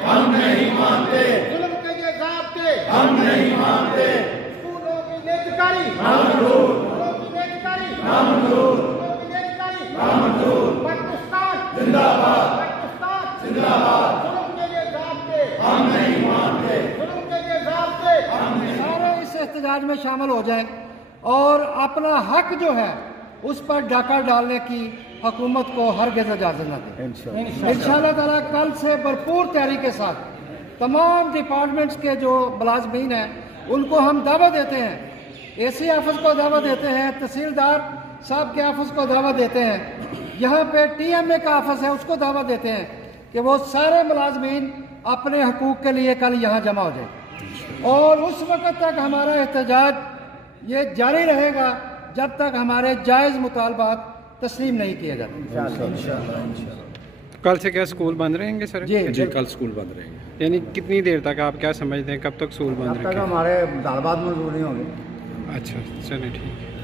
हम नहीं मानते, जुल्म के ये ज़ाब्ते हम नहीं मानते, स्कूलों की नेज़कारी मंजूर, स्कूलों की नेज़कारी मंजूर, स्कूलों की नेज़कारी मंजूर, पाकिस्तान जिंदाबाद, पाकिस्तान जिंदाबाद, जुल्म के ये ज़ाब्ते हम नहीं मानते, जुल्म के ये ज़ाब्ते हम नहीं। सारे इस एहतजाज में शामिल हो जाएं और अपना हक जो है उस पर डाका डालने की हुकूमत को हरगिज़ इजाज़त न दें। इंशाअल्लाह ताला कल से भरपूर तैयारी के साथ तमाम डिपार्टमेंट्स के जो मुलाजमीन हैं उनको हम दावत देते हैं, AC ऑफिस को दावत देते हैं, तहसीलदार साहब के ऑफिस को दावत देते हैं, यहाँ पे TMA का ऑफिस है उसको दावत देते हैं कि वो सारे मुलाजमीन अपने हकूक़ के लिए कल यहाँ जमा हो जाए और उस वक़्त तक हमारा एहतजाज ये जारी रहेगा जब तक हमारे जायज़ मुतालबात तस्लीम नहीं किया जाता। इंशाअल्लाह। कल से क्या स्कूल बंद रहेंगे सर? जी कल स्कूल बंद रहेंगे। यानी कितनी देर तक आप क्या समझते हैं कब तक स्कूल बंद रहेंगे? तब तक हमारे मुतालबात मंजूर नहीं होंगे। अच्छा चलिए ठीक है।